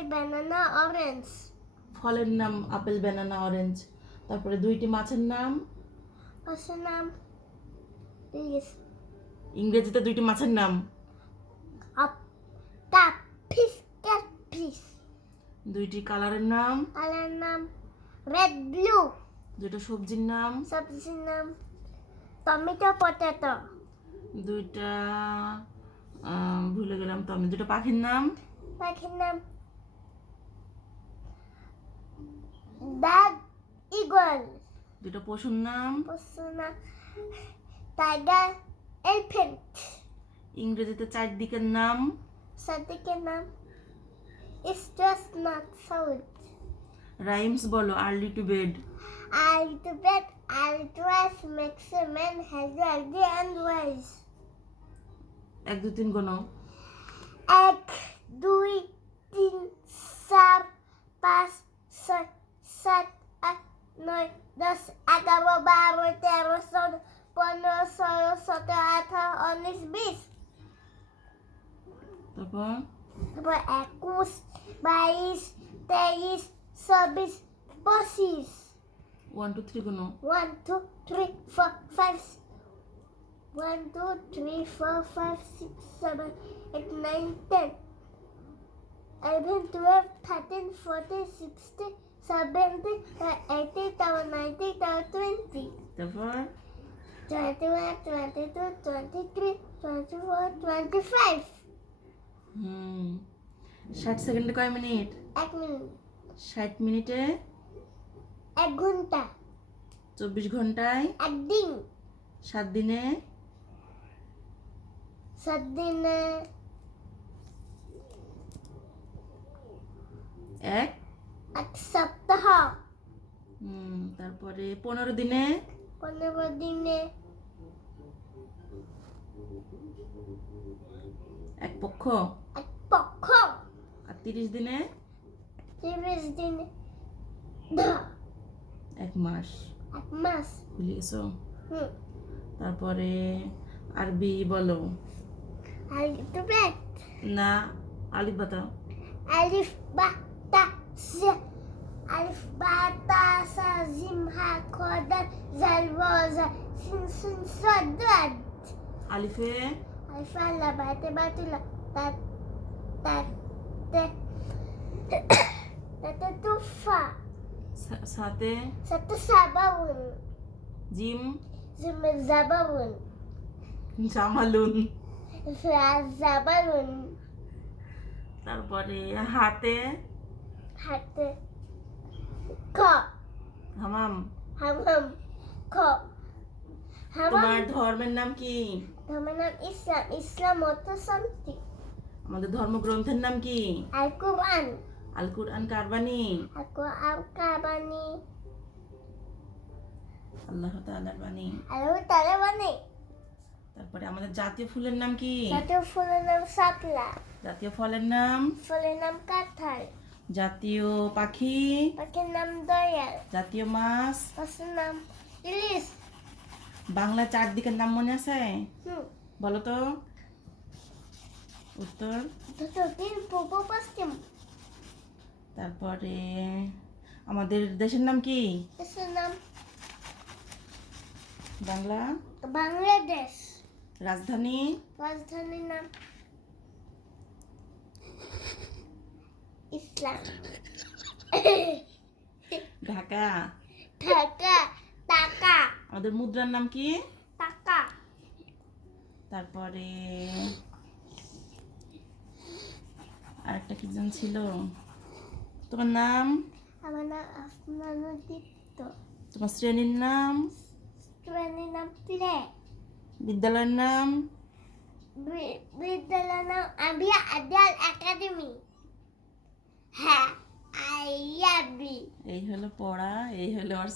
apple, banana, orange. ফলের নাম apple, banana, orange. তারপরে দুইটি মাছের নাম। মাছের নাম is ইংরেজিতে দুইটি মাছের নাম। catfish, catfish. দুইটি কালারের নাম। কালার নাম red, blue. দুইটা সবজির নাম। সবজির নাম টমেটো, পটেটো. দুইটা ভুলে গেলাম তো আমি। দুটো পাখির নাম। পাখির নাম ডাক, ঈগল. দুটো পশুর নাম। পশুর নাম টাইগার, এলিফ্যান্ট. ইংরেজিতে চারদিকের নাম। সাদিকের নাম east, west, north, south. Rhymes বলো। Early to bed. Early to bed, early to rise makes a man healthy and wise. 1 2 3 গোনো। 1 2 3 4 5 6 7 8 9 10 11 12 13 14 15 16 17 18 19 20. তারপর তারপর 21 22 23 24 25. 1 2 3 গোনো। 1 2 3 4 5 1 2 3 4 5 6 7 8 9 10 11 12 13 14 16 17 18 19 20. তারপর 21 22 23 24 25. 60 সেকেন্ডে কয় মিনিট? 1 মিনিট. 60 মিনিটে 1 ঘন্টা. 24 ঘন্টায় 1 দিন. 7 দিনে 7 দিনে 1 সপ্তাহ. তারপরে 15 দিনে 15 দিনে 1 পক্ষ। 1 পক্ষ. আর 30 দিনে 30 দিনে 1 মাস। 1 মাস. ভুলে গেছো? তারপরে আরবি বলো। Alphabet. না, আলিফ বাতা। Alif, ba, ta, sa. Alif, ba, ta, sa, jim, ha, kha, dal, zal, wa, za, sin, sun, sad, dad. আলিফে Alif, la, ba, te, ba, tu, la, ta, ta, te. Ta, tufa. সাথে Satu sabawun. Gym Zim, zabawun. জামালুন। Zabalun. তারপরে হাতে Hate. Ko. হামাম। Hamam. Ko. তোমার Hamam. ধর্মের নাম কি? আমার নাম ইসলাম. ইসলাম অর্থ শান্তি. আমাদের ধর্মগ্রন্থের নাম কি? আল কুরআন. আল কুরআন কার বাণী? আল কুরআন কার বাণী? আল্লাহ তাআলার বাণী। আল্লাহ তাআলার বাণী. তারপরে আমাদের জাতীয় ফুলের নাম কি? জাতীয় ফুলের নাম শাপলা. জাতীয় ফলের নাম? ফলের নাম কাঁঠাল. জাতীয় পাখি? পাখির নাম দয়াল. জাতীয় মাছ? মাছের নাম ইলিশ. বাংলা 4 দিকের নাম মনে আছে? বলো তো। উত্তর দক্ষিণ, পূর্ব, পশ্চিম. তারপরে আমাদের দেশের নাম কি? দেশের নাম বাংলা। বাংলাদেশ. রাজধানী? রাজধানীর নাম ইসলাম. ঢাকা। ঢাকা. টাকা. আমাদের মুদ্রার নাম কি? টাকা. তারপরে আরেকটা কি যেন ছিল। তোমার নাম? আমার নাম আসমানুল দীপ্ত. তোমার শ্রেণীর নাম? শ্রেণীর নাম প্লে. বিদ্যালয়ের নাম? বিদ্যালয়ের নাম আবিয়া আদিয়াল একাডেমি. হ্যাঁ, আইয়াবি. এই হলো পড়া, এই হলো আর